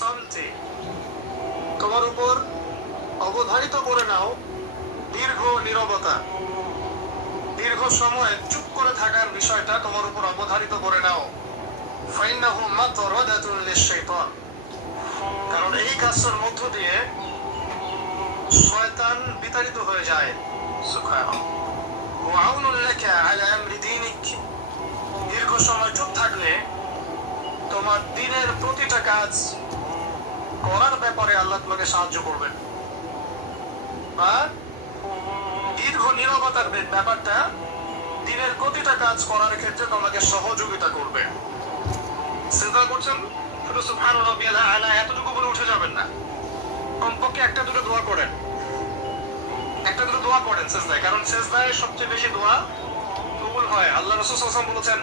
সামতি, তোমার উপর অবধারিত করে নাও দীর্ঘ নীরবতা, দীর্ঘ সময় চুপ করে থাকার বিষয়টা তোমার উপর অবধারিত করে নাও। ফাইন্নাহু মাতরাদাতুন লিশ-শাইতান, কারণ এই কাজের মধ্য দিয়ে শয়তান বিতাড়িত হয়ে যায়। সুবহানাল্লাহ। ওয়া আউনুন লাকা আলা আমরি দীনিক, দীর্ঘ সময় চুপ থাকলে তোমার দিনের প্রতিটা কাজ করার ব্যাপারে আল্লাহ তোমাকে সাহায্য করবেন। আর দীর্ঘ নীরবতার ব্যাপারটা দিনের প্রতিটা কাজ করার ক্ষেত্রে তোমাকে সহযোগিতা করবে। চিন্তা করছেন, শুধু সুবহান রাব্বিয়াল আলা এতটুকু বলে উঠে যাবেন না, কমপক্ষে একটা দুটো দোয়া করেন, একটা দুটো দোয়া করেন সিজদায়, কারণ সিজদায় সবচেয়ে বেশি দোয়া কবুল হয়। আল্লাহ রাসূল সাল্লাল্লাহু আলাইহি ওয়াসাল্লাম বলেছেন,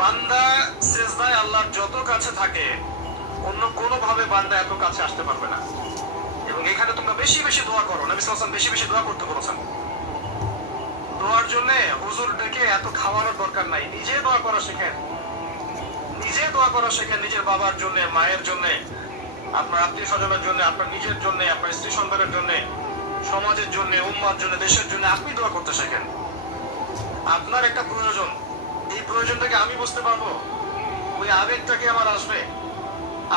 বান্দা সিজদায় আল্লাহর যত কাছে থাকে অন্য কোনো ভাবে বান্দা এত কাছে আসতে পারবে না। এবং এখানে তোমরা বেশি বেশি দোয়া করো, নবী সাল্লাল্লাহু আলাইহি ওয়াসাল্লাম বেশি বেশি দোয়া করতে বলেছেন। দোয়ার জন্য হুজুর ডেকে এত খাওয়ানোর দরকার নাই, নিজে দোয়া করা শেখেন, নিজে দোয়া করা শেখেন। নিজের বাবার জন্য, মায়ের জন্য, আপনার আত্মীয় স্বজনের জন্য, আপনার নিজের জন্য, আপনার স্ত্রী সন্তানের জন্য, সমাজের জন্য, উম্মার জন্য, দেশের জন্য আপনি দোয়া করতে শেখেন। আপনার একটা প্রয়োজন, এই প্রয়োজনটাকে আমি বুঝতে পারবো, ওই আবেগটাকে আমার আসবে।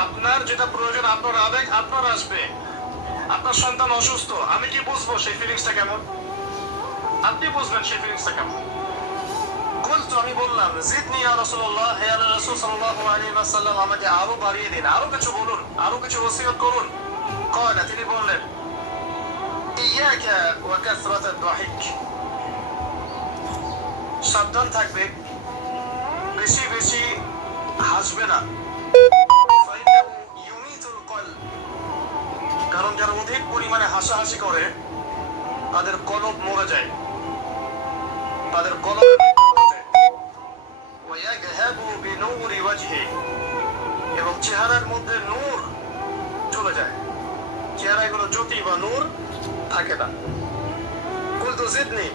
আপনার যেটা প্রয়োজন, আপনার আবেগ আপনার আসবে। আপনার সন্তান অসুস্থ, আমি কি বুঝবো সেই ফিলিংসটা কেমন? আপনি বুঝবেন সেই ফিলিংসটা কেমন। কুলতু, আমি বললাম, জিদনি ইয়া রাসূলুল্লাহ, হে আল্লাহর রাসূল সাল্লাল্লাহু আলাইহি ওয়াসাল্লাম, আমাকে আরো বাড়িয়ে দিন, আরো কিছু বলুন, আরো কিছু ওসিয়ত করুন। ক্বালা, তিনি বললেন, ইয়াকা ওয়া কাসরাতাদ দাহিক, সাবধান থাকবে, বেশি বেশি হাসবে না। ফাইন্নাহু ইউমিতুল কলব, কারণ যারা অধিক পরিমাণে হাসাহাসি করে তাদের কলব মরে যায়, তাদের কলব ওয়ায়াযহাবু বিনূরি ওয়াজহি, এবং চেহারার মধ্যে নূর চলে যায়, চেহারায় কোনো জ্যোতি বা নূর থাকে না। কুলতু জিদনি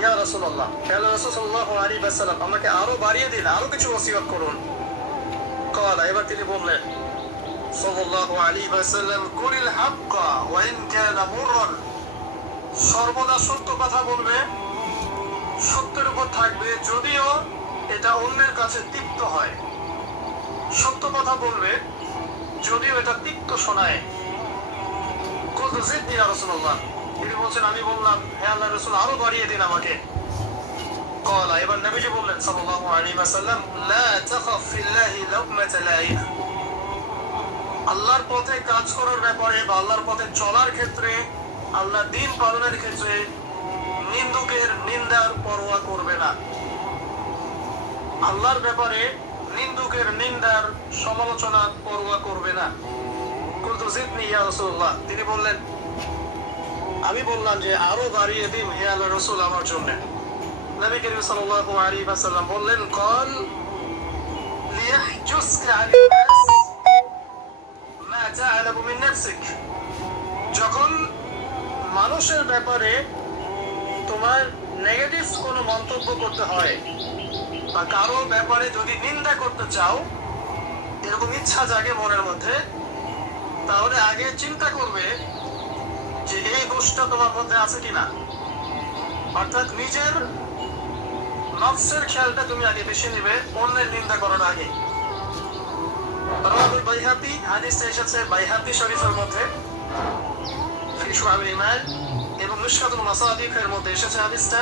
ইয়া রাসূলুল্লাহ, হে রাসূল সাল্লাল্লাহু আলাইহি ওয়াসাল্লাম, আমাকে আরো বাড়িয়ে দিন, আরো কিছু ওসিয়ত করুন। ক্বালা, এবার তিনি বললেন সাল্লাল্লাহু আলাইহি ওয়াসাল্লাম, কুলিল হাক্কা ওয়া ইন কানা মুররান, সর্বদা সত্য কথা বলবে, সত্যের উপর থাকবে যদিও এটা অন্যের কাছে তিক্ত হয়। সত্য কথা বলবে যদিও এটা তিক্ত শোনায়। কুলতু জিদনি ইয়া রাসূলুল্লাহ, তিনি বলছেন, আমি বললাম, হে আল্লাহর রাসূল, আরো বাড়িয়ে দিন আমাকে। ক্বালা, এবার নবীজি বললেন সাল্লাল্লাহু আলাইহি ওয়াসাল্লাম, লা তাখাফ ফিল্লাহি লাউমাতা লাইম, আল্লাহর পথে কাজ করার ব্যাপারে বা আল্লাহর পথে চলার ক্ষেত্রে, আল্লাহর দ্বীন পালনের ক্ষেত্রে নিন্দুকের নিন্দার পরোয়া করবে না। আল্লাহর ব্যাপারে নিন্দুকের নিন্দার সমালোচনার পরোয়া করবে না। কুলতু জিদনি ইয়া রাসূলুল্লাহ, তিনি বললেন, আমি বললাম যে আরো বাড়িয়ে দিন হে আল্লাহর রাসূল আমার জন্য। নবী করিম সাল্লাল্লাহু আলাইহি ওয়াসাল্লাম বললেন, ক্বাল লিয়াহজুসকা আনিন নাস মা তা'লামু মিন নাফসিক, যখন মানুষের ব্যাপারে তোমার নেগেটিভ কোনো মন্তব্য করতে হয় বা কারো ব্যাপারে যদি নিন্দা করতে চাও, এরকম ইচ্ছা জাগে মনের মধ্যে, তাহলে আগে চিন্তা করবে যে এই দোষটা তোমার মধ্যে আছে কিনা। অর্থাৎ নিজের নফসের খেয়ালটা তুমি আগে বেশি নেবে অন্যের নিন্দা করার আগে। রাওয়াহুল বাইহাকি, হাদিসটা এসেছে বাইহাকি শরীফের মধ্যে ফি শুআবুল ঈমান, এবং মিশকাতুল মাসাদিফের মধ্যে এসেছে হাদিসটা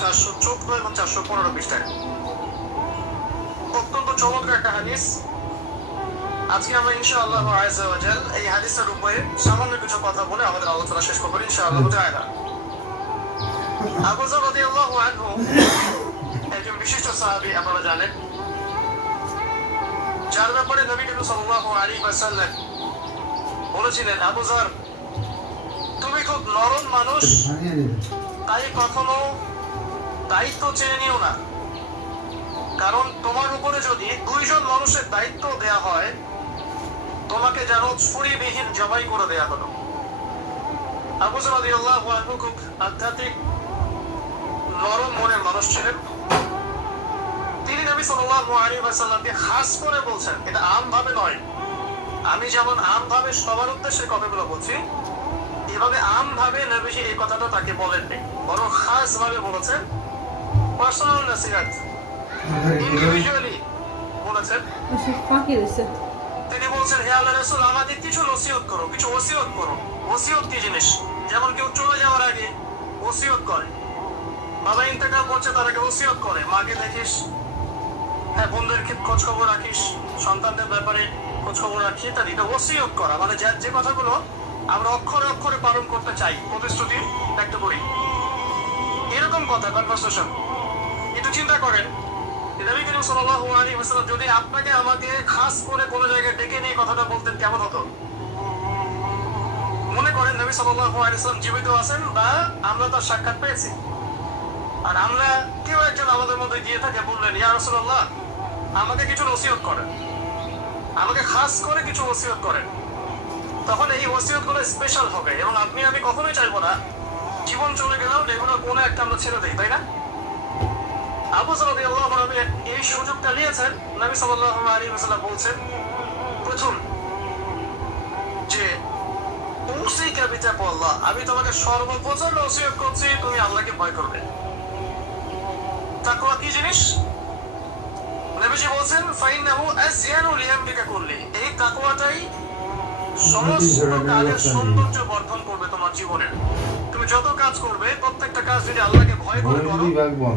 414 এবং 415 পৃষ্ঠায়। অত্যন্ত চমৎকার একটা হাদিস। আজকে আমরা ইনশাআল্লাহ আযজা ওয়া জাল এই হাদিসের উপরে সামান্য কিছু কথা বলে আমাদের আলোচনা শেষ করব ইনশাআল্লাহ তাআলা। আবু যর রাদিয়াল্লাহু আনহু একজন বিশিষ্ট সাহাবী, আপনারা জানেন, যার ব্যাপারে নবী করিম সাল্লাল্লাহু আলাইহি ওয়াসাল্লাম বলেছিলেন, আবু যর, তুমি খুব নরম মানুষ, তাই কখনো দায়িত্ব চেয়ে নিও না, কারণ তোমার উপরে যদি 2 জন মানুষের দায়িত্ব দেয়া হয়, তোমাকে যেন ছুরিবিহীন জবাই করে দেয়া হলো। আবু যর রাদিয়াল্লাহু আনহু খুব আধ্যাত্মিক নরম মনের মানুষ ছিলেন। তিনি নবী সাল্লাল্লাহু আলাইহি ওয়াসাল্লামকে খাস করে বলছেন, এটা আম ভাবে নয়, আমি যেমন আমভাবে সবার উদ্দেশ্যে কথাগুলো বলছি, এভাবে আমভাবে নবীজি এই কথাটা তাকে বলেননি, বরং খাস ভাবে বলেছেন, পার্সোনাল নসিহত, ইন্ডিভিজুয়ালি বলেছেন। তিনি বলছেন, হে আল্লাহর রাসূল, আমাদের কিছু নসিহত করো, কিছু ওসিয়ত করো। ওসিয়ত কি জিনিস? যেমন কেউ চলে যাওয়ার আগে ওসিয়ত করে, বাবা ইন্তেকাল করছে তার আগে ওসিয়ত করে, মাকে দেখিস, হ্যাঁ বোনদের খোঁজ খবর রাখিস, সন্তানদের ব্যাপারে খোঁজ খবর রাখি, ইত্যাদি। এটা ওসিয়ত করা, মানে যে কথাগুলো আমরা অক্ষরে অক্ষরে পালন করতে চাই, প্রতিশ্রুতি ব্যক্ত করি, এরকম কথা কনভারসেশন। একটু চিন্তা করেন, নবী করিম সাল্লাল্লাহু আলাইহি ওয়াসাল্লাম যদি আপনাকে আমাকে খাস করে কোনো জায়গায় ডেকে নিয়ে কথাটা বলতেন, কেমন হতো? মনে করেন নবী সাল্লাল্লাহু আলাইহি ওয়াসাল্লাম জীবিত আছেন বা আমরা তার সাক্ষাৎ পেয়েছি, আর আমরা কেউ একজন আমাদের মধ্যে গিয়ে থাকে, বললেন, ইয়া রাসূলুল্লাহ, আমাকে কিছু নসিহত করেন, আমাকে খাস করে কিছু ওসিয়ত করেন। তখন এই ওসিয়তগুলো স্পেশাল হবে, এবং আপনি আমি কখনোই চাইবো না জীবন চলে গেলেও এগুলো কোনো একটা আমরা ছেড়ে দিই, তাই না? আবু যর রাদিয়াল্লাহু আনহু এই সুযোগটা নিয়েছেন। নবী সাল্লাল্লাহু আলাইহি ওয়াসাল্লাম বলছেন, প্রথম যে উসিকা বিতাকওয়াল্লাহ, আমি তোমাকে সর্বপ্রথম ওসিয়ত করছি তুমি আল্লাহকে ভয় করবে। তাকওয়া কি জিনিস? নবীজি বলছেন, ফাইন্নাহু আযয়ানু লিআমরিকা কুল্লি, এই তাকওয়াটাই সমস্ত কাজের সৌন্দর্য বর্ধন করবে তোমার জীবনের। তুমি যত কাজ করবে, প্রত্যেকটা কাজ যদি আল্লাহকে ভয় করে করো,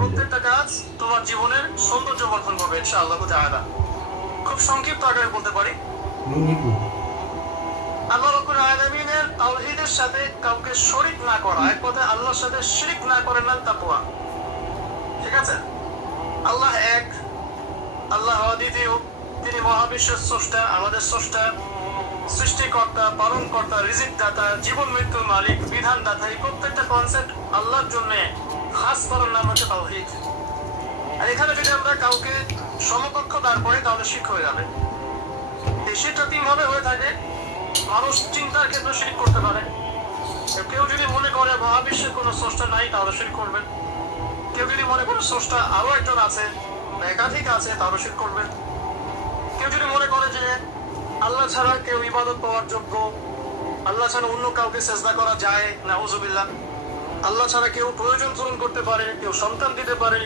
প্রত্যেকটা কাজ তোমার জীবনের সৌন্দর্য বর্ধন করবে ইনশাআল্লাহ তাআলা। খুব সংক্ষিপ্ত আকারে বলতে পারি, আল্লাহ রাব্বুল আলামিনের তাওহীদের সাথে কাউকে শরীক না করা, এক কথায় আল্লাহর সাথে শিরক না করার নাম তাকওয়া। ঠিক আছে? আল্লাহ এক, আল্লাহ অদ্বিতীয়, তিনি মহাবিশ্বের স্রষ্টা, আমাদের স্রষ্টা, সৃষ্টিকর্তা, পালনকর্তা, রিজিক দাতা, জীবন মৃত্যুর মালিক, বিধান দাতা। এই প্রত্যেকটা কনসেপ্ট আল্লাহর জন্য খাস করার নাম হচ্ছে তাওহীদ। আর এখানে যদি আমরা কাউকে সমকক্ষ দাঁড় করি তাহলে শিরক হয়ে যাবে। এই শিরকটা তিন ভাবে হয়ে থাকে। মানুষ চিন্তার ক্ষেত্রে শিরক করতে পারে। কেউ যদি মনে করে মহাবিশ্বের কোনো স্রষ্টা নাই তাহলে শিরক করবেন। কেউ যদি মনে করে স্রষ্টা আরো একজন আছে, একাধিক আছে, তাহলে শিরক করবেন। কেউ যদি মনে করে যে আল্লাহ ছাড়া কেউ ইবাদত পাওয়ার যোগ্য, আল্লাহ ছাড়া অন্য কাউকে সেজদা করা যায়, নাউযুবিল্লাহ, আল্লাহ ছাড়া কেউ প্রয়োজন পূরণ করতে পারে, কেউ সন্তান দিতে পারে,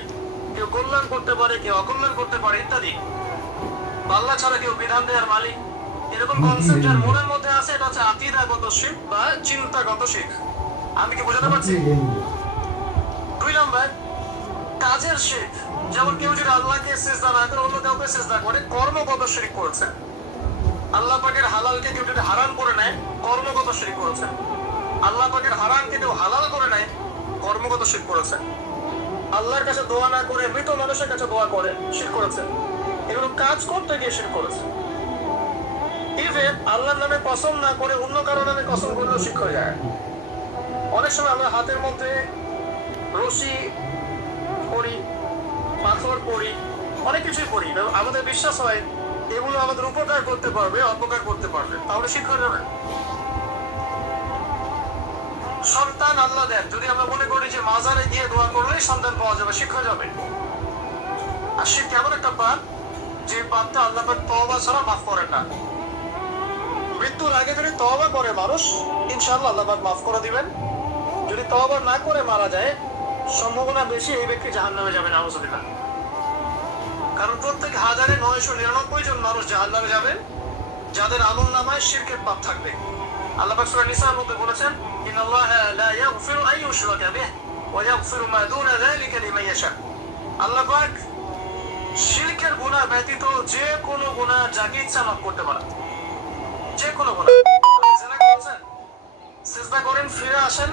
কেউ কল্যাণ করতে পারে, কেউ অকল্যাণ করতে পারে ইত্যাদি, আল্লাহ ছাড়া কেউ বিধান দেওয়ার মালিক, এরকম কনসেপ্ট যার মনের মধ্যে আছে, এটা হচ্ছে আকীদাগত শিরক বা চিন্তাগত শিরক। আমি কি বোঝাতে পারছি? 2 নম্বর, কাজের শিরক। যেমন কেউ যদি আল্লাহকে সিজদা না করে অন্য কাউকে সিজদা করে, কর্মগত শিরক করেছে। আল্লাহ পাকের হালালকে কেউ যদি হারাম করে নেয়, কর্মগত শিরক করেছে। আল্লাহ পাকের হারামকে কেউ হালাল করে নেয়, কর্মগত শিরক করেছে। আল্লাহর কাছে দোয়া না করে মৃত মানুষের কাছে দোয়া করে শিরক করেছে। এগুলো কাজ করতে গিয়ে শিরক করেছে। ইভেন আল্লাহর নামে কসম না করে অন্য কারো নামে কসম করলেও শিরক হয়ে যায়। অনেক সময় আমরা হাতের মধ্যে রশি পরি, পাথর পরি, অনেক কিছুই পরি, আমাদের বিশ্বাস হয় এগুলো আমাদের উপকার করতে পারবে, অপকার করতে পারবে, তাহলে শিরক হয়ে যাবে। সন্তান আল্লাহ দেন, যদি আমরা মনে করি যে মাজারে গিয়ে দোয়া করলেই সন্তান পাওয়া যাবে, শিরক হয়ে যাবে। আর শিরক কেমন একটা পাপ, যে পাপটা আল্লাহ পাক তওবা ছাড়া মাফ করেন না। মৃত্যুর আগে যদি তওবা করে মানুষ, ইনশাআল্লাহ আল্লাহ পাক মাফ করে দিবেন। যদি তওবা না করে মারা যায়, সম্ভাবনা বেশি এই ব্যক্তি জাহান্নামে যাবে, নাউযুবিল্লাহ। কারণ প্রত্যেক 1999 জন মানুষ জাহান্নামে যাবেন যাদের আমলনামায় শিরকের পাপ থাকবে। আল্লাহ পাক সূরা নিসার মধ্যে বলেছেন, ইন্নাল্লাহা লা ইয়াগফিরু আন ইউশরাকা বিহি ওয়া ইয়াগফিরু মা দুনা যালিকা লিমান ইয়াশা। আল্লাহ পাক শিরকের গুনাহ ব্যতীত যে কোনো গুনাহ যাকে ইচ্ছা মাফ করতে পারেন, যে কোনো গুনাহ। আপনি জিনা করেছেন, সিজদা করেন, ফিরে আসেন,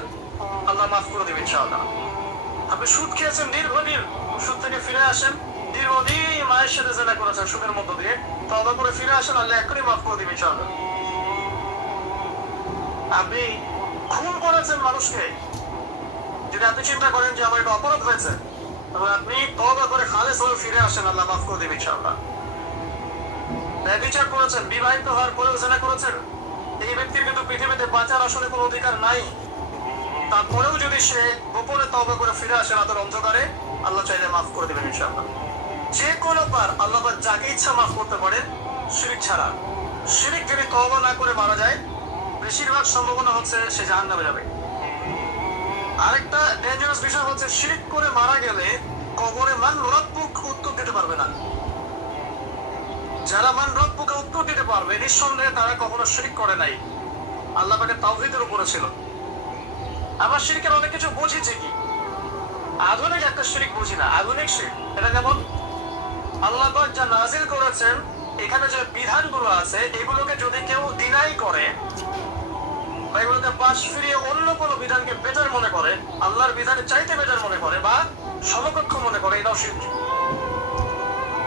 আল্লাহ মাফ করে দিবেন ইনশাআল্লাহ। আপনি সুদ খেয়েছেন দীর্ঘদিন, সুদ থেকে ফিরে আসেন, দীর্ঘদিন মায়ের সাথে জিনা করেছেন সুখের মধ্য দিয়ে, তওবা করে ফিরে আসেন, আল্লাহ এখনই মাফ করে দিবেন ইনশাআল্লাহ। আপনি খুন করেছেন মানুষকে, যদি আপনি চিন্তা করেন যে আমার এটা অপরাধ হয়েছে, তবে আপনি তওবা করে খালেস হয়ে ফিরে আসেন, আল্লাহ মাফ করে দিবেন ইনশাআল্লাহ। ব্যভিচার করেছেন, বিবাহিত হওয়ার পরেও জিনা করেছেন, এই ব্যক্তির কিন্তু পৃথিবীতে বাঁচার আসলে কোনো অধিকার নাই। তারপরেও যদি সে গোপনে তওবা করে ফিরে আসে রাতের অন্ধকারে, আল্লাহ চাইলে মাফ করে দিবেন ইনশাআল্লাহ। যে কোনো পার আল্লাহ পাক যাকে ইচ্ছা মাফ করতে পারেন, শিরক ছাড়া। শিরিক যদি তওবা না করে মারা যায়, বেশিরভাগ সম্ভাবনা হচ্ছে সে জাহান্নামে যাবে। আরেকটা ডেঞ্জারাস বিষয় হচ্ছে, শিরিক করে মারা গেলে কবরে মান রব্বুক উত্তর দিতে পারবে না। যারা মান রব্বুকে উত্তর দিতে পারবে, নিঃসন্দেহে তারা কখনো শিরিক করে নাই, আল্লাহ পাকের তাওহীদের উপরে ছিল। আবার শিরিকের অনেক কিছু বুঝেছে কি, আধুনিক একটা শিরিক বুঝি না, আধুনিক শিরিক। এটা যেমন আল্লাহ পাক যা নাজিল করেছেন, এখানে যে বিধানগুলো আছে, এগুলোকে যদি কেউ ডিনাই করে বা এগুলোকে পাশ ফিরিয়ে অন্য কোনো বিধানকে বেটার মনে করে, আল্লাহর বিধানের চাইতে বেটার মনে করে বা সমকক্ষ মনে করে, এটাও শিরক।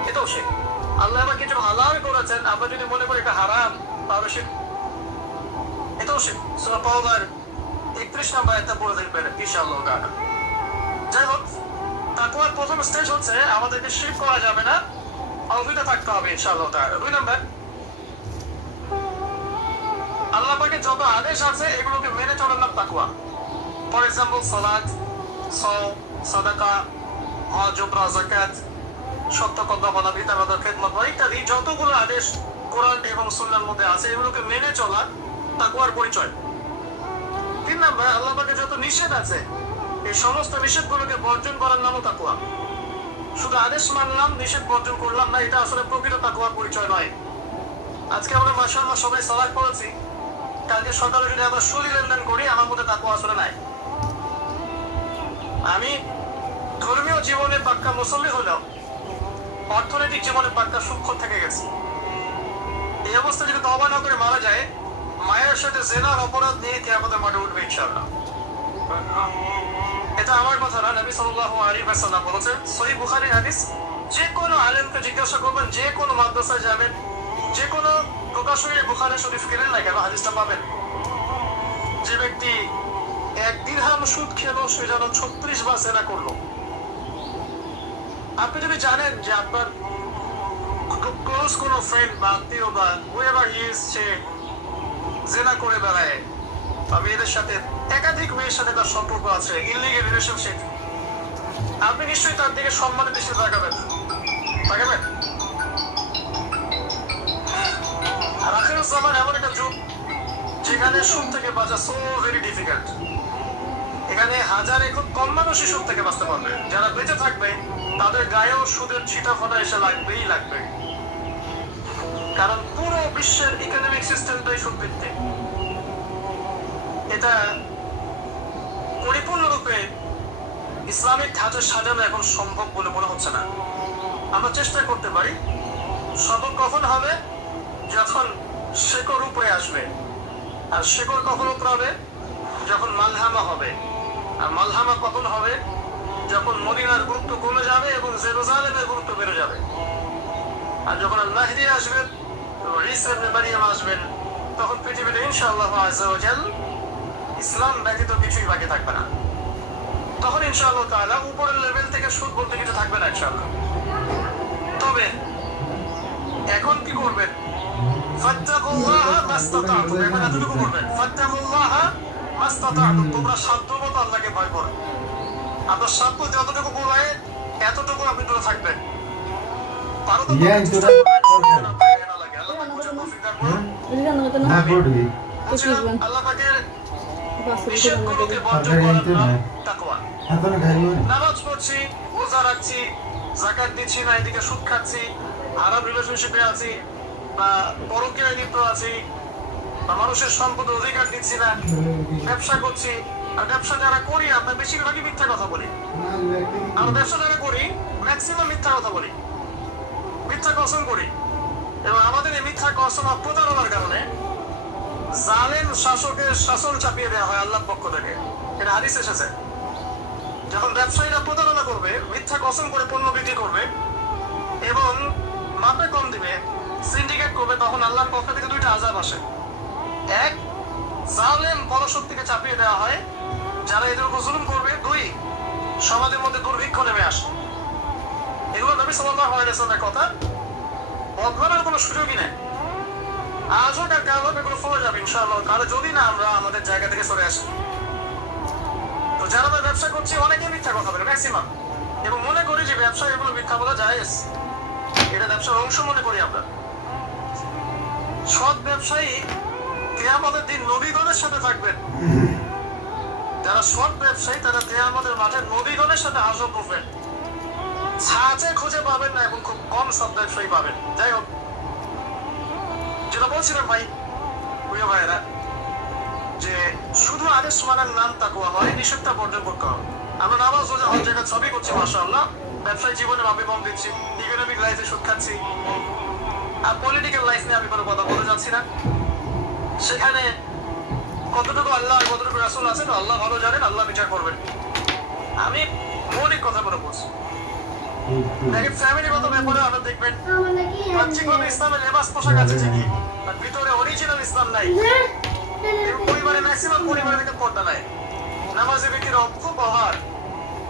এটাও শিরক। আল্লাহ আবার কিছু হালাল করেছেন, আমরা যদি মনে করি এটা হারাম, তাহলে শিরক। এটাও শিরক। সূরা তাওবার 31 নম্বর আয়াতটা পড়ে দেখবেন ইনশাআল্লাহ তাআলা। যাই হোক, তাকওয়ার প্রথম স্টেজ হচ্ছে আমাদেরকে শিরক করা যাবে না, তাওহীদে থাকতে হবে ইনশাআল্লাহ তাআলা। 2 নম্বর, আল্লাহ পাকের যত আদেশ আছে এগুলোকে মেনে চলার নাম তাকওয়া। ফর এক্সাম্পল সালাত, সাওম, সাদাকা, হজ, উমরা, যাকাত, সত্য কথা বলা, পিতা-মাতার খেদমত ইত্যাদি যতগুলো আদেশ কোরআন এবং সুন্নাহর মধ্যে আছে, এগুলোকে মেনে চলা তাকওয়ার পরিচয়। 3 নম্বর, আল্লাহ পাকের যত নিষেধ আছে এই সমস্ত নিষেধগুলোকে বর্জন করার নামও তাকওয়া। শুধু আদেশ মানলাম, নিষেধ বর্জন করলাম না, এটা আসলে প্রকৃত তাকওয়ার পরিচয় নয়। আজকে আমরা মাশাআল্লাহ সবাই সালাত পড়েছি, কালকে সকালে যদি আমরা সুদি লেনদেন করি, আমার মধ্যে তাকওয়া আসলে নাই। আমি ধর্মীয় জীবনে পাক্কা মুসল্লি হলেও অর্থনৈতিক জীবনে পাক্কা সূক্ষ্ম থেকে গেছি। এই অবস্থা যদি তওবা না করে মারা যায়, মায়ের সাথে জেনার অপরাধ নিয়ে কিয়ামতের মাঠে উঠবে ইনশাআল্লাহ। এটা আমার কথা না, নবী সাল্লাল্লাহু আলাইহি ওয়াসাল্লাম বলেছেন, সহিহ বুখারীর হাদিস। যে কোনো আলেমকে জিজ্ঞাসা করবেন, যে কোনো মাদ্রাসায় যাবেন, যে কোনো প্রকাশনী বুখারী শরীফ কিনেন না কেন, হাদিসটা পাবেন। যে ব্যক্তি 1 দিরহাম সুদ খেলো, সে যেন 36 বার জেনা করলো। আপনি যদি জানেন যে আপনার ক্লোজ কোনো ফ্রেন্ড বা আত্মীয় বা হুয়েভার হি ইজ, সে জেনা করে বেড়ায়, মেয়েদের সাথে, একাধিক মেয়ের সাথে তার সম্পর্ক আছে, ইললিগাল রিলেশনশিপ, আপনি নিশ্চয়ই তার দিকে সম্মানের দৃষ্টিতে তাকাবেন। আর আখিরুজ জামান এমন একটা যুগ যেখানে সুদ থেকে বাঁচা সো ভেরি ডিফিকাল্ট। এখানে হাজারে খুব কম মানুষই সুদ থেকে বাঁচতে পারবে। যারা বেঁচে থাকবে তাদের গায়েও সুদের ছিটা ফোটা এসে লাগবেই লাগবে, কারণ পুরো বিশ্বের ইকোনমিক সিস্টেমটাই সুদ ভিত্তিক। এটা পরিপূর্ণরূপে ইসলামিক ধাঁচে সাজানো এখন সম্ভব বলে মনে হচ্ছে না। আমরা চেষ্টা করতে পারি। সবক কখন হবে? যখন শেকড় উপরে আসবে। আর শেকড় কখন উপরে হবে? যখন মালহামা হবে। আর মালহামা কখন হবে? যখন মদিনার গুরুত্ব কমে যাবে এবং জেরুজালেমের গুরুত্ব বেড়ে যাবে। আর যখন মাহদী আসবেন, ঈসা ইবনে মারইয়াম আসবেন, তখন পৃথিবীতে ইনশাআল্লাহ আযজা ওয়া জাল ইসলাম ব্যতীত কিছুই বাকি থাকবে না। তখন ইনশাআল্লাহ তাআলা উপরের লেভেল থেকে সুদ বলতে কিছু থাকবে না ইনশাআল্লাহ। তবে এখন কি করবেন? ফাত্তাকুল্লাহা মাসতাতা'তুম। এখন এতটুকু করবেন, ফাত্তাকুল্লাহা মাসতাতা'তুম। তোমরা সাধ্যমতো আল্লাহকে ভয় করো। আপনার সাধ্য যতটুকু পড়ায় এতটুকু আপনি দূরে থাকবেন। পারো তো আল্লাহ পাকের নিষেধগুলোকে বর্জন করার নাম তাকওয়া। নামাজ পড়ছি, রোজা রাখছি, যাকাত দিচ্ছি না, এদিকে সুদ খাচ্ছি, হারাম রিলেশনশিপে আছি, বা পরকীয়ায় লিপ্ত আছি, বা মানুষের সম্পদের অধিকার দিচ্ছি না, ব্যবসা করছি। আর ব্যবসা যারা করি আমরা বেশিরভাগই মিথ্যা কথা বলি। আমরা ব্যবসা যারা করি ম্যাক্সিমাম মিথ্যা কথা বলি, মিথ্যা কসম করি। এবং আমাদের এই মিথ্যা কসম আর প্রতারণার কারণে জালেম শাসকের শাসন চাপিয়ে দেওয়া হয় আল্লাহর পক্ষ থেকে। এটা হাদিস এসেছে। যখন ব্যবসায়ীরা প্রতারণা করবে, মিথ্যা কসম করে পণ্য বিক্রি করবে এবং মাপে কম দিবে, সিন্ডিকেট করবে, তখন আল্লাহর পক্ষ থেকে 2টা আযাব আসে। এক, জালেম পরশক্তিকে চাপিয়ে দেওয়া হয় যারা এদের উপর জুলুম করবে। 2, সমাজের মধ্যে দুর্ভিক্ষ নেমে আসে। এগুলো নবী সাল্লাল্লাহু আলাইহি ওয়াসাল্লামের কথা, বদলানোর কোনো সুযোগই নেই। আজ হোক আর কাল হোক এগুলো ফলে যাবে ইনশাআল্লাহ, কারণ যদি না আমরা আমাদের জায়গা থেকে সরে আসি। তো যারা আমরা ব্যবসা করছি অনেকে মিথ্যা কথা বলে ম্যাক্সিমাম, এবং মনে করি যে ব্যবসায় এগুলো মিথ্যা বলা জায়েজ, এটা ব্যবসার অংশ মনে করি আমরা। সৎ ব্যবসায়ী কিয়ামতের দিন নবীগণের সাথে থাকবেন। যারা সৎ ব্যবসায়ী তারা কিয়ামতের মাঠে নবীগণের সাথে হাসর করবেন। ছাঁচে খুঁজে পাবেন না এবং খুব কম সৎ ব্যবসায়ী পাবেন। যাই হোক, যেটা বলছিলাম ভাই, প্রিয় ভাইয়েরা, যে শুধু আদেশ মানার নাম তাকওয়া নয়, নিষেধটা বর্জন করতে হবে। আমরা নামাজ রোজা হজ জায়গায় সবই করছি মাশাআল্লাহ, ব্যবসায়িক জীবনে ভাবে বম দিচ্ছি, ইকোনমিক লাইফে সুদ খাচ্ছি, আর পলিটিক্যাল লাইফ নিয়ে আমি কোনো কথা বলে যাচ্ছি না। সেখানে কতটুকু আল্লাহ আর কতটুকু রাসূল আছেন আল্লাহ ভালো জানেন, আল্লাহ বিচার করবেন। আমি মৌলিক কথা বলে বলছি। দেখেন ফ্যামিলিগত ব্যাপারে আমরা দেখবেন বাহ্যিকভাবে ইসলামের লেবাস পোশাক আছে ঠিকই, আর ভিতরে অরিজিনাল ইসলাম নাই। পরিবারে ম্যাক্সিমাম পরিবারে থেকে পর্দা নাই। নামাজে ব্যক্তির অপব্যবহার,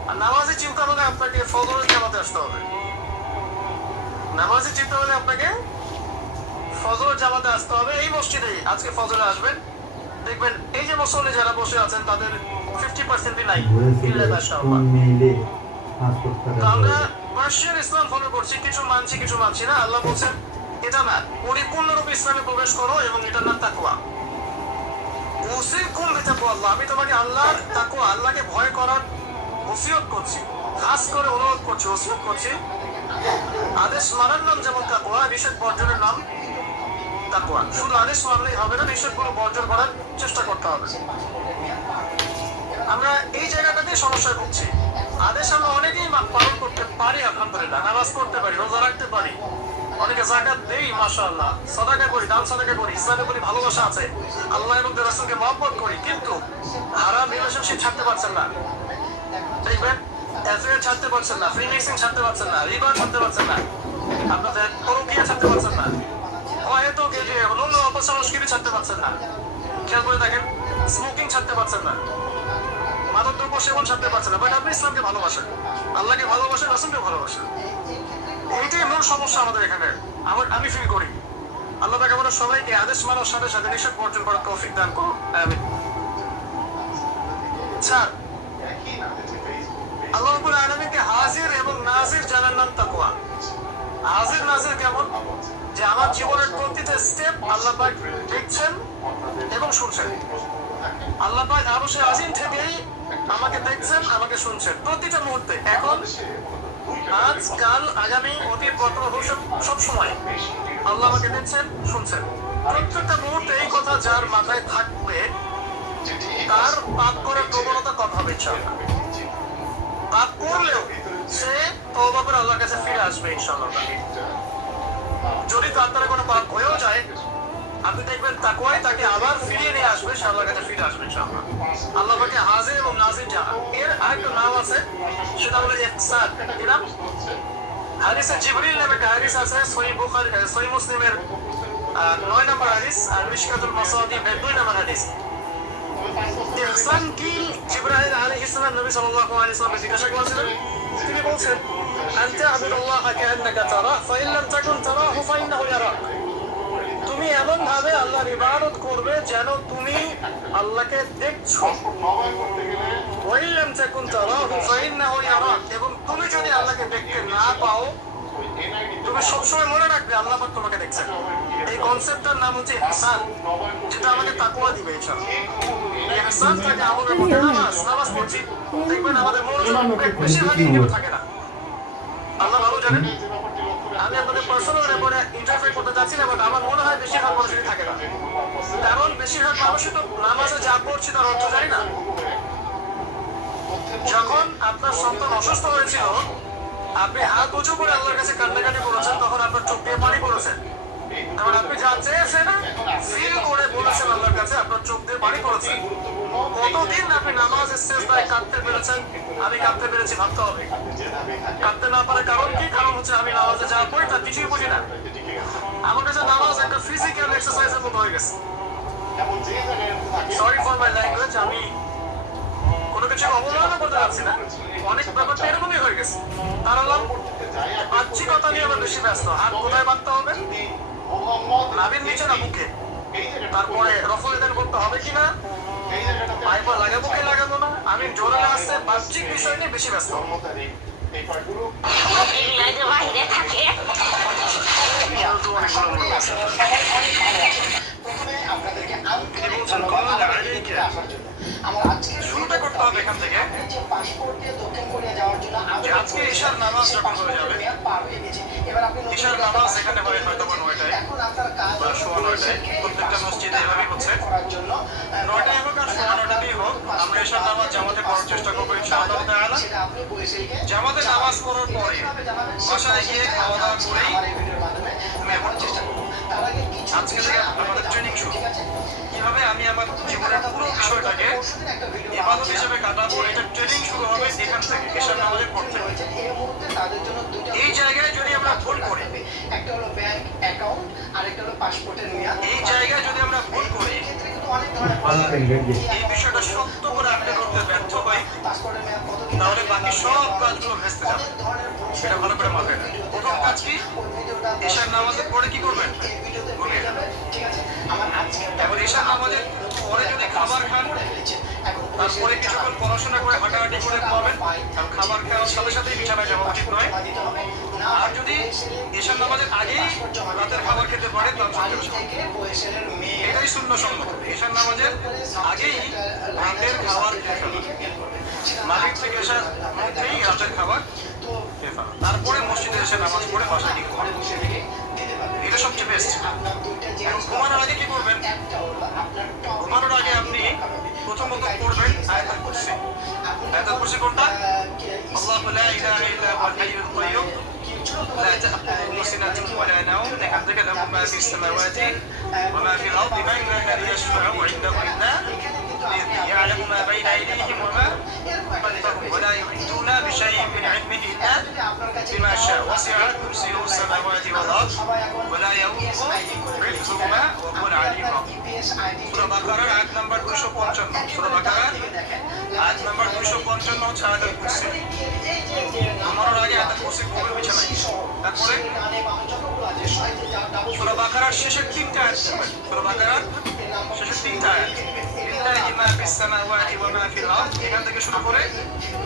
আর নামাজে চিন্তা হলে আপনাকে ফজরের জামাতে আসতে হবে। নামাজে চিন্তা হলে আপনাকে ফজরের জামাতে আসতে হবে। এই মসজিদে আজকে ফজরে আসবেন, দেখবেন এই যে মুসল্লি যারা বসে আছেন তাদের 50% নাই। আমরা পার্সিয়ান ইসলাম ফলো করছি, কিছু মানছি কিছু মানছি না। আল্লাহ বলছেন এটা না, পরিপূর্ণরূপে ইসলামে প্রবেশ করো এবং এটার নাম তাকওয়া। আমি তোমাকে আল্লাহর তাকওয়া, আল্লাহকে ভয় করার ওসিয়ত করছি, খাস করে অনুরোধ করছি, ওসিয়ত করছি। আদেশ মানার নাম যেমন তাকওয়া, নিষেধ বর্জনের নাম তাকওয়া। শুধু আদেশ মানলেই হবে না, নিষেধগুলো বর্জন করার চেষ্টা করতে হবে। আমরা এই জায়গাটাতে সমস্যায় ভুগছি। আদেশ আমরা অনেকেই পালন করতে পারি, আলহামদুলিল্লাহ, নামাজ পড়তে পারি, রোজা রাখতে পারি, অনেকে যাকাত দেই, মাশাআল্লাহ, সাদাকা করি, দান সাদাকা করি, ইসলামের প্রতি ভালোবাসা আছে, আল্লাহ এবং তার রাসূলকে মহব্বত করি, কিন্তু হারাম রিলেশনশিপ ছাড়তে পারছেন না। দেখবেন অ্যাফেয়ার ছাড়তে পারছেন না, ফ্রি মিক্সিং ছাড়তে পারছেন না, রিবা ছাড়তে পারছেন না, আপনাদের পরকীয়া ছাড়তে পারছেন না, হয়তো যে অন্য অপসংস্কৃতি ছাড়তে পারছেন না। খেয়াল করে দেখেন, স্মোকিং ছাড়তে পারছেন না, মাদক দ্রব্য সেবন ছাড়তে পারছেন না, বাট আপনি ইসলামকে ভালোবাসেন, আল্লাহকে ভালোবাসেন, রাসূলকে ভালোবাসেন। এইটাই মূল সমস্যা আমাদের এখানে। আমি ফিল করি আল্লাহ তাআলা আমাদের সবাইকে আদেশ মানার সাথে সাথে নিষেধ বর্জন করার তৌফিক দান করুন, আমিন। চার, আল্লাহ রাব্বুল আলামিনকে হাজির এবং নাজির জানার নাম তাকওয়া। হাজির নাজির কেমন? যে আমার জীবনের প্রতিটা স্টেপ আল্লাহ পাক দেখছেন এবং শুনছেন। আল্লাহ পাক আরশে আজিম থেকেই আমাকে দেখছেন, আমাকে শুনছেন প্রতিটা মুহূর্তে, এখন, আজ, কাল, আগামী, অতীত, বর্তমান, ভবিষ্যৎ, সব সময় আল্লাহ আমাকে দেখছেন, শুনছেন। প্রত্যেকটা মুহূর্তে এই কথা যার মাথায় থাকবে তার পাপ করার প্রবণতা কম হবে ইনশাআল্লাহ। পাপ করলেও সে তওবা করে আল্লাহর কাছে ফিরে আসবে ইনশাআল্লাহ। যদি তার দ্বারা কোনো পাপ হয়েও যায়, আপনি দেখবেন তাকওয়াই তাকে আবার ফিরিয়ে নিয়ে আসবে, সে আল্লাহর কাছে ফিরে আসবে ইনশাআল্লাহ। আল্লাহ পাকে হাজির এবং নাজির জানা, এর আরেকটা নাম আছে, সেটা হলো ইহসান। কি নাম? হাদিসে জিবরিল নামে একটা হাদিস আছে, সহিহ বুখারী, সহিহ মুসলিমের 9 নম্বর হাদিস, আর মিশকাতুল মাসাদির 2 নম্বর হাদিস। ইহসান কি? জিবরাইল আলাইহিস সালাম নবী সাল্লাল্লাহু আলাইহি ওয়াসাল্লাম জিজ্ঞাসা করেছিলেন, তিনি বলছেন, আনতা আবুদুল্লাহ কাআন্নাকা তারা ফাইন লাম তাকুন তারাহু ফাইন্নাহু ইয়ারাক। তুমি এমন ভাবে আল্লাহর ইবাদত করবে যেন তুমি আল্লাহকে দেখছো। ওয়াইন লাম তাকুন তারাহু ফাইন্নাহু ইয়ারাক, এবং তুমি যদি আল্লাহকে দেখতে না পাও, তুমি সবসময় মনে রাখবে আল্লাহ পাক তোমাকে দেখছেন। এই কনসেপ্টটার নাম হচ্ছে ইহসান, যেটা আমাকে তাকওয়া দিবে ইনশাআল্লাহ। ইহসান থাকে আমাদের মধ্যে। নামাজ পড়ছি, দেখবেন আমাদের মনোযোগ বেশিরভাগই ইংরেজি থাকে না, আল্লাহ ভালো জানেন। আমি আপনাদের পার্সোনাল ব্যাপারে ইন্টারফেয়ার করতে চাচ্ছি না, বাট আমার মনে হয় বেশিরভাগ মানুষই থাকে না, কারণ বেশিরভাগ মানুষই তো নামাজে যা পড়ছি তার অর্থ জানি না। যখন আপনার সন্তান অসুস্থ হয়েছিল, আপনি হাত উঁচু করে আল্লাহর কাছে কান্নাকাটি করেছেন, তখন আপনার চোখ দিয়ে পানি পড়েছে, কারণ আপনি যা চেয়েছেন ফিল করে বলেছেন আল্লাহর কাছে, আপনার চোখ দিয়ে পানি পড়েছে। কতদিন আপনি নামাজের সিজদায় কাঁদতে পেরেছেন? আমি কাঁদতে পেরেছি, ভাবতে হবে। কাঁদতে না পারার কারণ কি? কারণ হচ্ছে আমি নামাজে যা পড়ি তার কিছুই বুঝি না। আমার কাছে নামাজ একটা ফিজিক্যাল এক্সারসাইজের মতো হয়ে গেছে। সরি ফর মাই ল্যাঙ্গুয়েজ, আমি কোনো কিছু অবমাননা করতে পারছি না, অনেক ব্যাপারটা এরকমই হয়ে গেছে। কারণ বাহ্যিকতা নিয়ে আমরা বেশি ব্যস্ত। হাত কোথায় বাঁধতে হবে? নাভির নিচে না বুকে? তারপরে রফল এদান করতে হবে কিনা, পাইপা লাগাবো কি লাগাবো না, আমি জোরে আসছে, বাহ্যিক বিষয় নিয়ে বেশি ব্যস্ত। নিয়ে আসুন। আশা করি আপনারা সবাই অনেক ভালো আছেন। প্রথমে আপনাদেরকে আন্তরিক ধন্যবাদ আমাদের এই ভিডিওতে আসার জন্য। আমার আজকের শুরুটা করতে হবে এখান থেকে আপনি যে পাসপোর্ট দিয়ে দক্ষিণ কোরিয়া যাওয়ার জন্য যে আজকে ঈশার নামাজ যখন হয়ে যাবে, মেয়াদ পার হয়ে গেছে। এবার আপনি নতুন ঈশার করে নামাজ একটা এখানে হয় হয়তো বা 9টায় এখন আপনার কাজ বা সোয়া 9টায়, প্রত্যেকটা মসজিদে এভাবেই হচ্ছে। করার জন্য 9টায় হোক আর সোয়া 9টাতেই হোক, আমরা ঈশার নামাজ জামাতে পড়ার চেষ্টা করবো ইনশাআল্লাহ তাআলা। সেটা আপনি বরিশালকে জামাতে নামাজ পড়ার পরে বাসায় গিয়ে খাওয়া দাওয়া করেই আমার এই ভিডিওর মাধ্যমে ঘুমিয়ে পড়তে চেষ্টা হবে। করব। তার আগে কিছু আজকে থেকে আমাদের ট্রেনিং শুরু। ঠিক আছে? কিভাবে আমি আমার জীবনের পুরো বিষয়টাকে ইবাদত হিসেবে কাটাবো, এটা ট্রেনিং শুরু হবে এখান থেকে, ঈশার নামাজের পর থেকে। এই জায়গায় যদি আমরা ভুল করি, একটা হলো ব্যাংক অ্যাকাউন্ট আর একটা হলো পাসপোর্টের মেয়াদ। এই জায়গায় যদি আমরা ভুল করি, ক্ষেত্রে কিন্তু অনেক ধরনের এই বিষয়টা সত্য করে আঁকড়ে ধরতে ব্যর্থ হই, পাসপোর্টের মেয়াদ কতদিন তাহলে বাকি সব কাজগুলো ভেস্তে যাবে। অনেক ধরনের এটা ভালো করে মাথায় রাখবেন। প্রথম কাজ কি? ঈশার নামাজের পরে কি করবেন? এই ভিডিওতে ঘুমিয়ে যাবে। ঠিক আছে? আমার আজকে এবার ঈশার নামাজের পরে যদি খাবার খান, তারপরে কিছুক্ষণ পড়াশোনা করে হাঁটাহাঁটি করে ঘুমাবেন, কারণ খাবার খাওয়ার সাথে সাথেই বিছানায় যাওয়া উচিত নয়। আর যদি ঈশার নামাজের আগেই রাতের খাবার খেতে পারে, তার সঙ্গে এটাই শূন্য সম্মত। ঈশার নামাজের আগেই রাতের খাবার খেয়ে ফেলা, মাগরিব থেকে এশার মধ্যেই রাতের খাবার খেয়ে ফেলা, তারপরে মসজিদে এসে নামাজ পড়ে বাসায় গিয়ে ঘুমানো, এটা সবচেয়ে বেস্ট। এখন ঘুমানোর আগে কি করবেন? ঘুমানোর আগে আপনি প্রথমত পড়বেন আয়াতুল কুরসি। আয়াতুল কুরসি কোনটা? আল্লাহু লা ইলাহা ইল্লা হুয়াল হাইয়ুল কাইয়্যুম লা তা'খুযুহু সিনাতুন ওয়া লা নাওম, এখান থেকে লাহু মা ফিস সামাওয়াতি ওয়া মা ফিল আরদি মান যাল্লাযী ইয়াশফা'ু 'ইনদাহু ইল্লা বিইذনিহি ইয়া'লামু মা বাইনা আইদিহিম ওয়া মা খালফাহুম ওয়া লা ইউহিতুনা বিশাইইন মিন 'ইলমিহি ইল্লা বিমা শা'a ওয়াসি'a কুরসিয়্যুহু সামাওয়াতি ওয়াল আরদ ওয়া লা ইয়াউদুহু হিফযুহুমা ওয়া হুয়াল 'আলিয়্যুল 'আযীম। সূরা বাকারার আয়াত নাম্বার 255। সূরা বাকারার আয়াত নাম্বার 255 হচ্ছে আয়াতুল কুরসি। ঘুমানোর আগে আয়াতুল কুরসি পড়বেন বিছানায়। তারপরে সূরা বাকারার শেষের 3টা আয়াত পড়বেন। সূরা বাকারার শেষের 3টা আয়াত, লিল্লাহি মা ফিস সামাওয়াতি ওয়া মা ফিল আরদ, এখান থেকে শুরু করে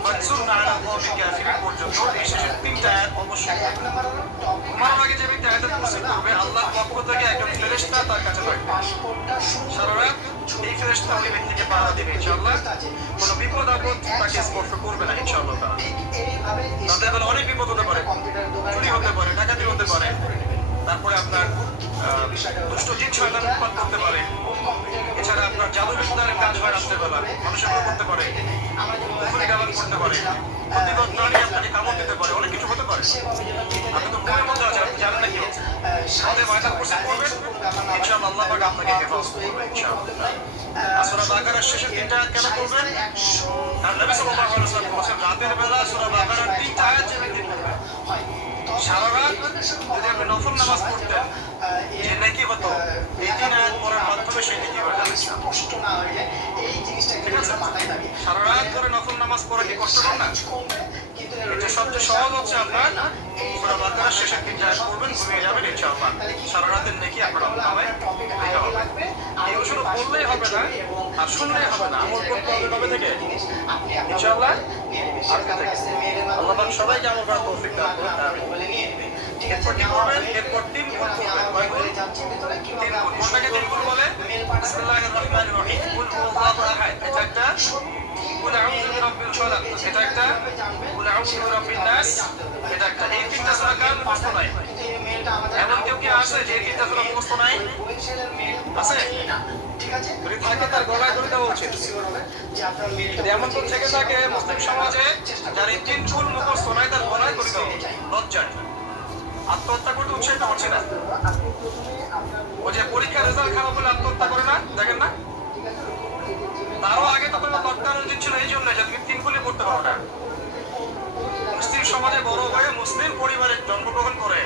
ফানসুরনা আলা কওমিল কাফিরিন পর্যন্ত এই শেষের 3টা আয়াত অবশ্যই পড়বেন। ঘুমানোর আগে যে ব্যক্তি আয়াতুল কুরসি পড়বে, আল্লাহর পক্ষ থেকে একজন ফেরেশতা তার কাছে থাকবে সারা রাত। এই ফেরেশতা ওই ব্যক্তিকে পাহারা দেবে ইনশাআল্লাহ। কোনো বিপদ আপদ তাকে স্পর্শ করবে না ইনশাআল্লাহ তাআলা। তাদের বেলা অনেক বিপদ হতে পারে, চুরি হতে পারে, ডাকাতি হতে পারে, তারপরে আপনার দুষ্ট জিন শয়তান উৎপাত করতে পারে, এছাড়া আপনার জাদুবিদ্যার কাজ হয় রাত্রেবেলা, মানুষের উপর করতে পারে, পুকুরি ডালান করতে পারে, ক্ষতিকর প্রাণী আপনাকে কামড় দিতে পারে, অনেক কিছু হতে পারে। আপনি তো ঘুমের মধ্যে আছেন, আপনি জানেন না কি হচ্ছে। আমাদের আয়াতুল কুরসি পড়বেন, ইনশাআল্লাহ আল্লাহ পাক আপনাকে হেফাজত করবে ইনশাআল্লাহ। আর সূরা বাকারার শেষের 3টা আয়াত কেন পড়বেন? কারণ নবী সাল্লাল্লাহু আলাইহি ওয়াসাল্লাম বলেছেন, রাতের বেলা সূরা বাকারার 3টা আয়াত যে ব্যক্তি পড়বে, সারা রাত যদি আপনি নফল নামাজ পড়তেন, যে নেকি হতো, এই 3 আয়াত পড়ার মাধ্যমে সেই নেকি হয়ে যাবে। ঠিক আছে? সারা রাত ধরে নফল নামাজ পড়া কি কষ্টকর না? এটা সবচেয়ে সহজ হচ্ছে আপনার সূরা বাকারার শেষের 3টা আয়াত পড়বেন, ঘুমিয়ে যাবেন ইনশাআল্লাহ। সারা রাতের নেকি আপনার আমলে লেখা হবে। এই শুধু বললেই হবে না আর শুনলেই হবে না, আমল করতে হবে কবে থেকে? ইনশাআল্লাহ আজকে থেকে। আল্লাহ পাক সবাইকে আমল করার তৌফিক দান করুন, আমিন। এরপর কি করবেন? এরপর 3 গুণ করবেন। কয় গুণ? 3 গুণ। কোনটাকে 3 গুণ বলে? বিসমিল্লাহির রহমানির রহিম, কুল হুয়াল্লাহু আহাদ, এটা একটা। কুল আউযু বিরাব্বিল ফালাক, এটা একটা। কুল আউযু বিরাব্বিন নাস, এটা একটা। এই 3টা সূরা কার মুখস্থ নাই? এমন কেউ কি আছে যে 3টা সূরা মুখস্থ নাই? আছে? যদি থাকে তার গলায় ধরে দেওয়া উচিত। যদি এমন কেউ থেকে থাকে মুসলিম সমাজে যার এই 3 গুণ মুখস্থ নাই, তার গলায় ধরে দেওয়া উচিত। লজ্জায় আত্মহত্যা করতে উৎসাহিত করছে না। ও যে পরীক্ষার রেজাল্ট খারাপ হলে আত্মহত্যা করে না, দেখেন না? তারও আগে তো কোনো লকডাউন উচিত ছিল এই জন্য যে তুমি 3 ফুলই পড়তে পারো না। মুসলিম সমাজে বড় হয়ে মুসলিম পরিবারে জন্মগ্রহণ করে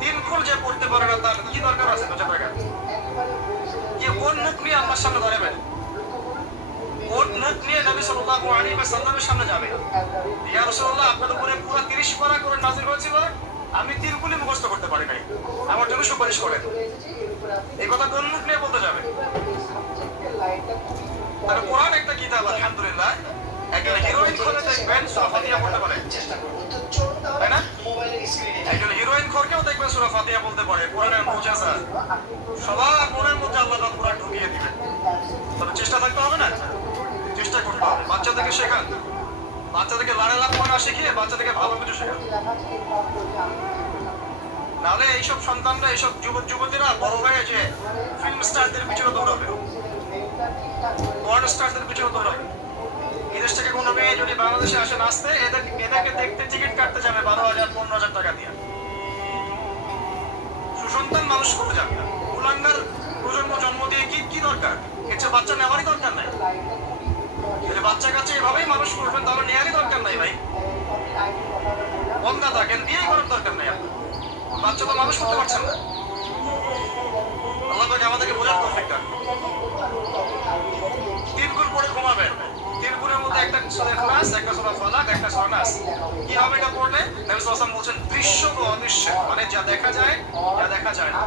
3 ফুল যে পড়তে পারে না, তার কি দরকার আছে বেঁচে থাকার? কি কোন মুখ নিয়ে আল্লাহর সামনে দাঁড়াবেন? কোন মুখ নিয়ে নবী সাল্লাল্লাহু আলাইহি ওয়াসাল্লামের সামনে যাবে? ইয়া রাসূলুল্লাহ, আপনার উপরে পুরো 30 পারা করে নাযিল হয়েছিল, আমি 3 ফুলই মুখস্থ করতে পারি নাই, আমার জন্য সুপারিশ করেন। এই কথা কোন মুখ নিয়ে বলতে যাবে? তাহলে কোরআন একটা কিতাব, আলহামদুলিল্লাহ। একটা হিরোইন খুলে দেখবেন সূরা ফাতিহা পড়তে পারে, তাই না? হ্যাঁ? একজন হিরোইন খোরকেও দেখবেন সূরা ফাতিহা বলতে পারে, কোরআনের মুজিজা। সবার মনের মধ্যে আল্লাহ তাআলা কোরআন ঢুকিয়ে দিবেন। তবে চেষ্টা থাকতে হবে না, চেষ্টা করতে হবে। বাচ্চাদেরকে শেখান, বাচ্চাদেরকে লাড়া লাফা না শিখিয়ে বাচ্চাদেরকে ভালো কিছু শেখান। নাহলে এইসব সন্তানরা, এইসব যুবক যুবতীরা বড় হয়ে যে ফিল্ম স্টারদের পিছনে দৌড়াবে, পর্ন স্টারদের পিছনে দৌড়াবে। বিদেশ থেকে কোনো মেয়ে যদি বাংলাদেশে আসে নাচতে, এদেরকে দেখতে টিকিট কাটতে যাবে 12,000 15,000 টাকা দিয়ে। সুসন্তান মানুষ করতে যাবে না। কুলাঙ্গার প্রজন্ম জন্ম দিয়ে কি দরকার? এর চেয়ে বাচ্চা নেওয়ারই দরকার নাই। যদি বাচ্চা কাছে এভাবেই মানুষ করবেন তাহলে নেওয়ারই দরকার নাই ভাই। বন্ধা থাকেন, বিয়ে করার দরকার নাই আপনার। বাচ্চা তো মানুষ করতে পারছেন না। আল্লাহ পাক আমাদেরকে বোঝার তৌফিক দান। 3 গুণ পড়ে ঘুমাবেন। 3 গুণের মধ্যে একটা সূরা ইখলাস, একটা সূরা ফালাক, একটা সূরা নাস। কি হবে এটা পড়লে? নবী সাল্লাল্লাহু আলাইহি ওয়াসাল্লাম বলেন দৃশ্য ও অদৃশ্য, মানে যা দেখা যায়, যা দেখা যায় না,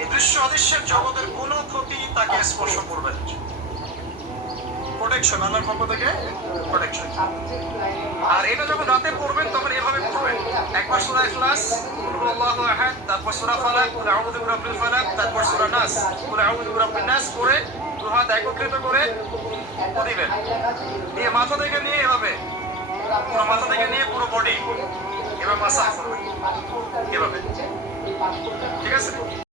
এই দৃশ্য অদৃশ্যের জগতের কোনো ক্ষতি তাকে স্পর্শ করবে না। প্রোটেকশন, আল্লাহর পক্ষ থেকে প্রোটেকশন। আর এটা যখন রাতে পড়বেন তখন এভাবে পড়বেন। একবার সূরা ইখলাস, কুল আল্লাহু আহাদ, তারপর সূরা ফালাক, কুল আউযু বিরাব্বিল ফালাক, তারপর সূরা নাস, কুল আউযু বিরাব্বিন নাস করে দুই হাত একত্রিত করে দিবেন। দিয়ে মাথা থেকে নিয়ে এভাবে, পুরো মাথা থেকে নিয়ে পুরো বডি এভাবে মাসাজ করবেন, এভাবে। ঠিক আছে?